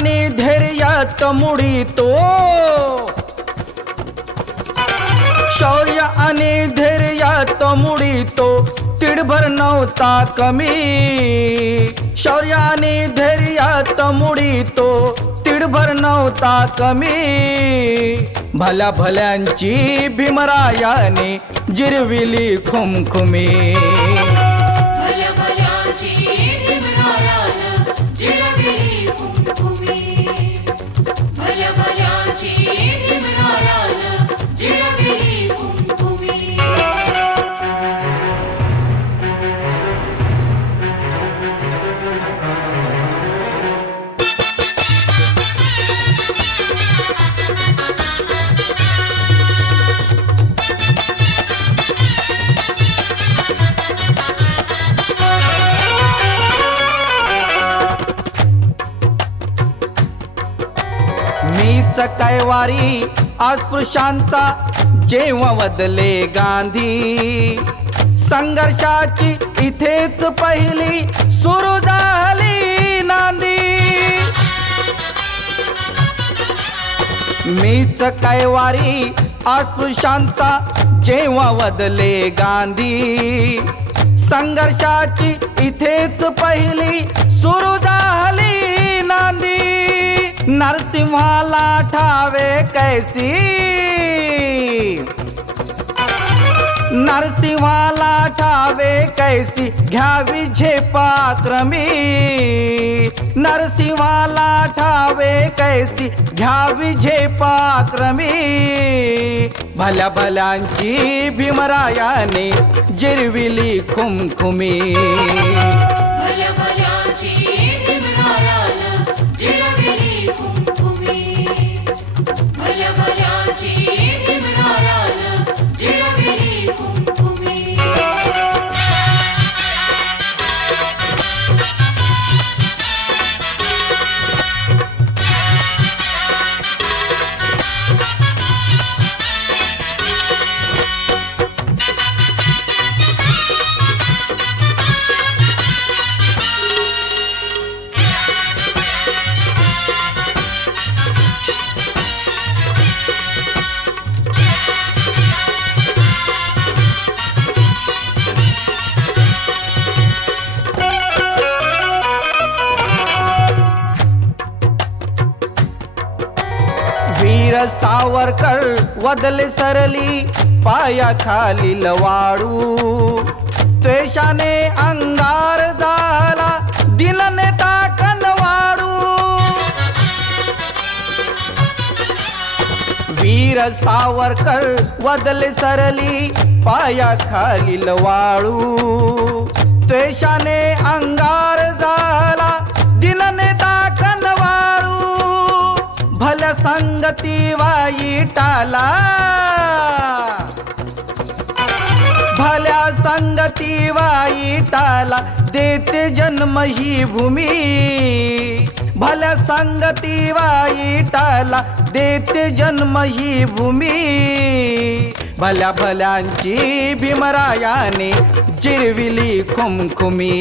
आणि धैर्यात मुडीतो, शौर्य आणि धैर्यात मुडीतो, तिडभर नव्हता कमी. शौर्य आणि धैर्यात मुडीतो, तिडभर नव्हता कमी. भल्या भल्यांची भीमरायाने जिरविली खुमखुमी. मीच कैवारी अस्पृश्यांचा जेव्हा वदले गांधी. संघर्षाची इथेच पहिली सुरू झाली नांदी. मीच कैवारी अस्पृश्यांचा जेव्हा वदले गांधी. संघर्षाची इथेच पहिली सुरू झाली नांदी. नरसिंहाला ठावे कैसी, नरसिंहाला ठावे कैसी, घ्यावी झेपाक्रमी. नरसिंहाला ठावे कैसी, घ्यावी झेपाक्रमी. भल्या भल्यांची भीमरायाने जिरविली खुमखुमी. वीर सावरकर वदले सरली पायाखाली लवाडू. त्वेषाने अंगार झाला दिलने टाकन वाडू. वीर सावरकर वदले सरली पायाखाली लवाडू. त्वेषाने अंगार झाला दिलने टाकन वाडू. भल्या संगती वाईटाला, भल्या संगती वाईटाला देते जन्म ही भूमी. भल्या संगती वाईटाला देते जन्म ही भूमी. भल्या भल्यांची भीमरायाने जिरविली खुमखुमी.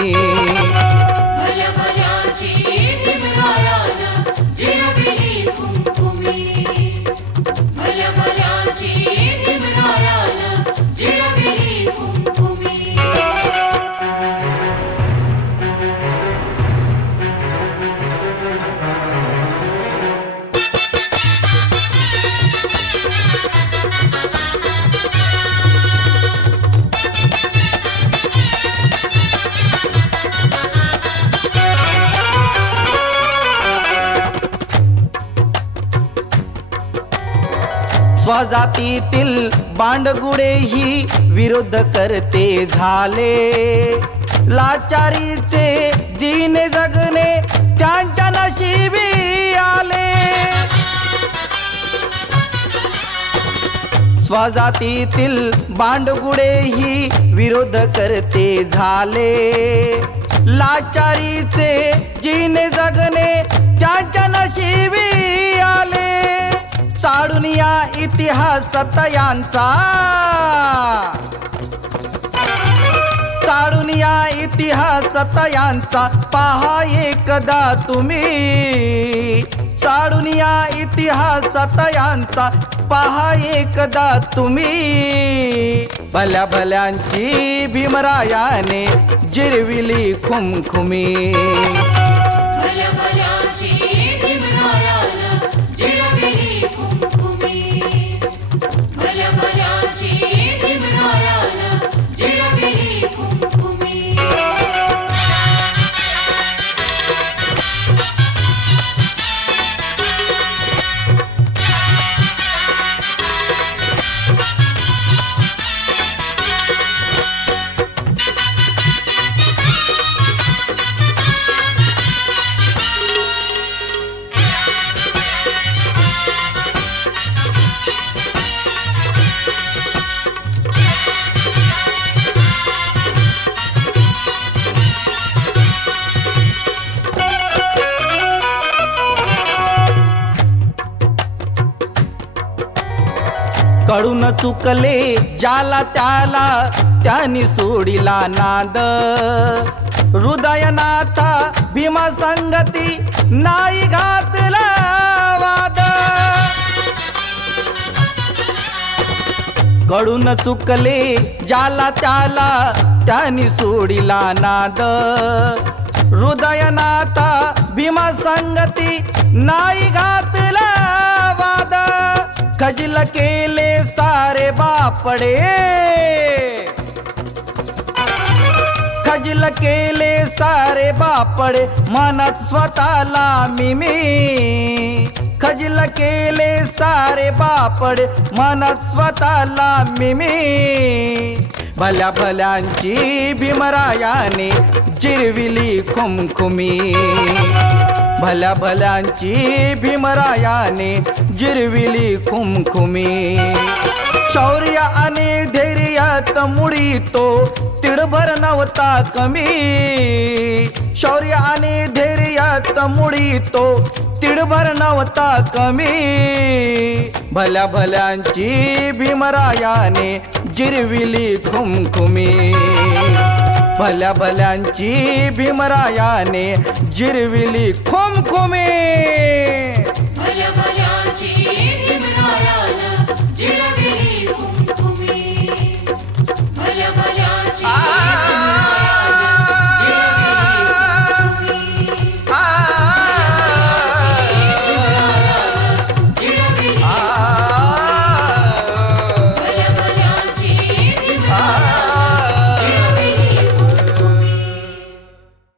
स्वजातीतील बांडगुडे ही विरोध करते झाले. लाचारीचे जीने जगणे त्यांच्या नशिबी आले. स्वजातीतील बांडगुडे ही विरोध करते झाले. लाचारीचे जीने जगणे त्यांच्या नशिबी आले. चाडून या इतिहासात यांचा, चाडून या इतिहासात यांचा पहा एकदा तुम्ही. इतिहासात यांचा पहा एकदा तुम्ही। भल्या भल्यांची भीमरायाने जिरविली खुमखुमी। भल्या भल्यांची भीमरायानं जिरविली खुमखुमी। भल्या भल्यांची भीमरायानं जिरविली खुमखुमी। कळून चुकले ज्याला त्याला त्यानी सोडिला नाद। हृदयनाथा भीमा संगती नाही घातला वाद। कळून चुकले ज्याला त्याला त्यानी सोडिला नाद। हृदयनाथा भीमा संगती नाही घातला वाद। खजिल केले सारे बापडे, खजिल केले सारे बापडे मनात स्वतःला मी। खजिल केले सारे बापडे मनात स्वतःला मी। भल्या भल्यांची भीमरायाने जिरविली खुमखुमी। भल्या भल्यांची भीमरायाने जिरविली खुमखुमी। शौर्य आणि धैर्यात मुळी तो तिळभर नव्हता कमी। शौर्य आणि धैर्यात मुळी तो तिळभर नव्हता कमी। भल्या भल्यांची भीमरायाने जिरविली खुमखुमी। भल्या भल्यांची भीमरायाने जिरविली खुमखुमी।